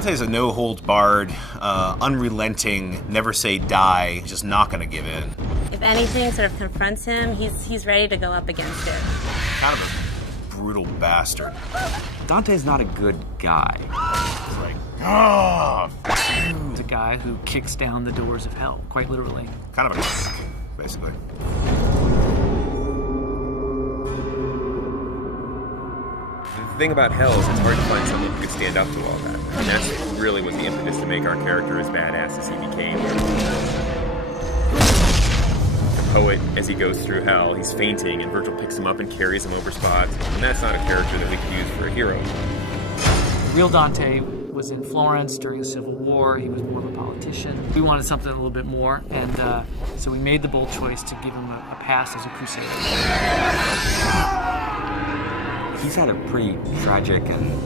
Dante's a no-holds-barred, unrelenting, never say die, just not gonna give in. If anything sort of confronts him, he's ready to go up against it. Kind of a brutal bastard. Dante's not a good guy. He's like, ah! He's a guy who kicks down the doors of hell, quite literally. Kind of a basically. The thing about hell is it's hard to find someone who could stand up to all that. And that's really what the impetus to make our character as badass as he became. The poet, as he goes through hell, he's fainting, and Virgil picks him up and carries him over spots. And that's not a character that we could use for a hero. The real Dante was in Florence during the Civil War. He was more of a politician. We wanted something a little bit more, and so we made the bold choice to give him a past as a crusader. He's had a pretty tragic and,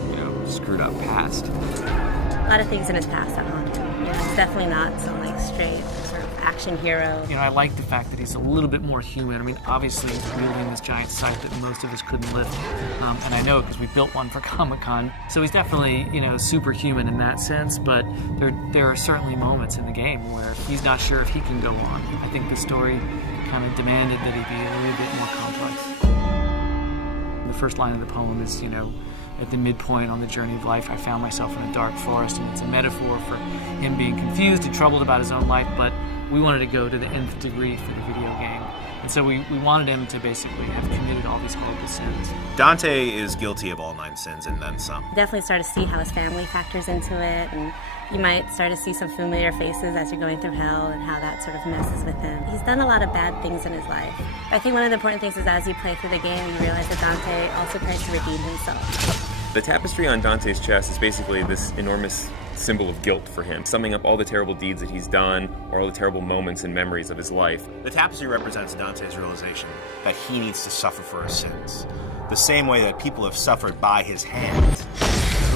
screwed up past. A lot of things in his past that haunt him. He's definitely not some straight sort of action hero. I like the fact that he's a little bit more human. I mean, obviously he's wielding this giant scythe that most of us couldn't lift, and I know because we built one for Comic-Con. So he's definitely, superhuman in that sense. But there are certainly moments in the game where he's not sure if he can go on. I think the story kind of demanded that he be a little bit more complex. The first line of the poem is, at the midpoint on the journey of life, I found myself in a dark forest, and it's a metaphor for him being confused and troubled about his own life, but we wanted to go to the nth degree for the video game. And so we wanted him to basically have committed all these horrible sins. Dante is guilty of all 9 sins and then some. Definitely start to see how his family factors into it, and you might start to see some familiar faces as you're going through hell and how that sort of messes with him. He's done a lot of bad things in his life. I think one of the important things is as you play through the game, you realize that Dante also tries to redeem himself. The tapestry on Dante's chest is basically this enormous symbol of guilt for him, summing up all the terrible deeds that he's done or all the terrible moments and memories of his life. The tapestry represents Dante's realization that he needs to suffer for his sins, the same way that people have suffered by his hand.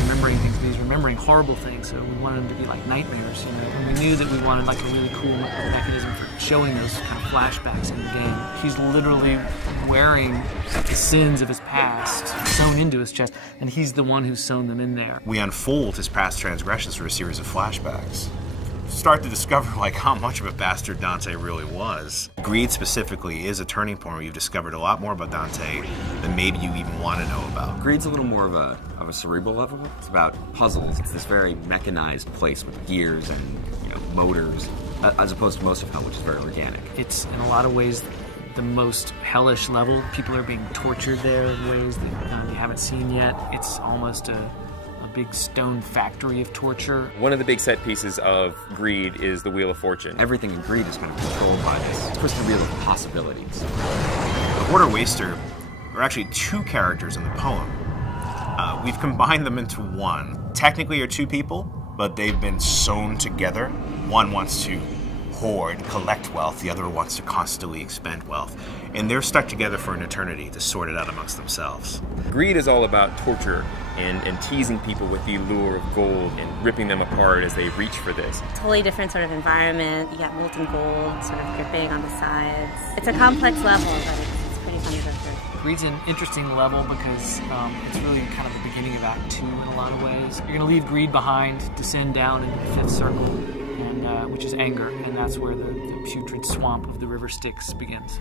Remembering things, but he's remembering horrible things, so we wanted them to be like nightmares, And we knew that we wanted a really cool mechanism for showing those kind of flashbacks in the game. He's literally wearing the sins of his past sewn into his chest, and he's the one who's sewn them in there. We unfold his past transgressions through a series of flashbacks. Start to discover how much of a bastard Dante really was. Greed specifically is a turning point where you've discovered a lot more about Dante than maybe you even want to know about. Greed's a little more of a cerebral level. It's about puzzles. It's this very mechanized place with gears and motors, as opposed to most of hell, which is very organic. It's in a lot of ways the most hellish level. People are being tortured there in ways that you haven't seen yet. It's almost a big stone factory of torture. One of the big set pieces of Greed is the Wheel of Fortune. Everything in Greed is kind of controlled by this twisted wheel of possibilities. The Hoarder Waster are actually 2 characters in the poem. We've combined them into one. Technically, are 2 people, but they've been sewn together. One wants to hoard, collect wealth, the other wants to constantly expend wealth. And they're stuck together for an eternity to sort it out amongst themselves. Greed is all about torture and teasing people with the allure of gold and ripping them apart as they reach for this. Totally different sort of environment. You got molten gold sort of dripping on the sides. It's a complex level, but it's pretty fun to go through. Greed's an interesting level because it's really kind of the beginning of Act 2 in a lot of ways. You're going to leave Greed behind, descend down into the 5th circle, and which is anger, and that's where the putrid swamp of the river Styx begins.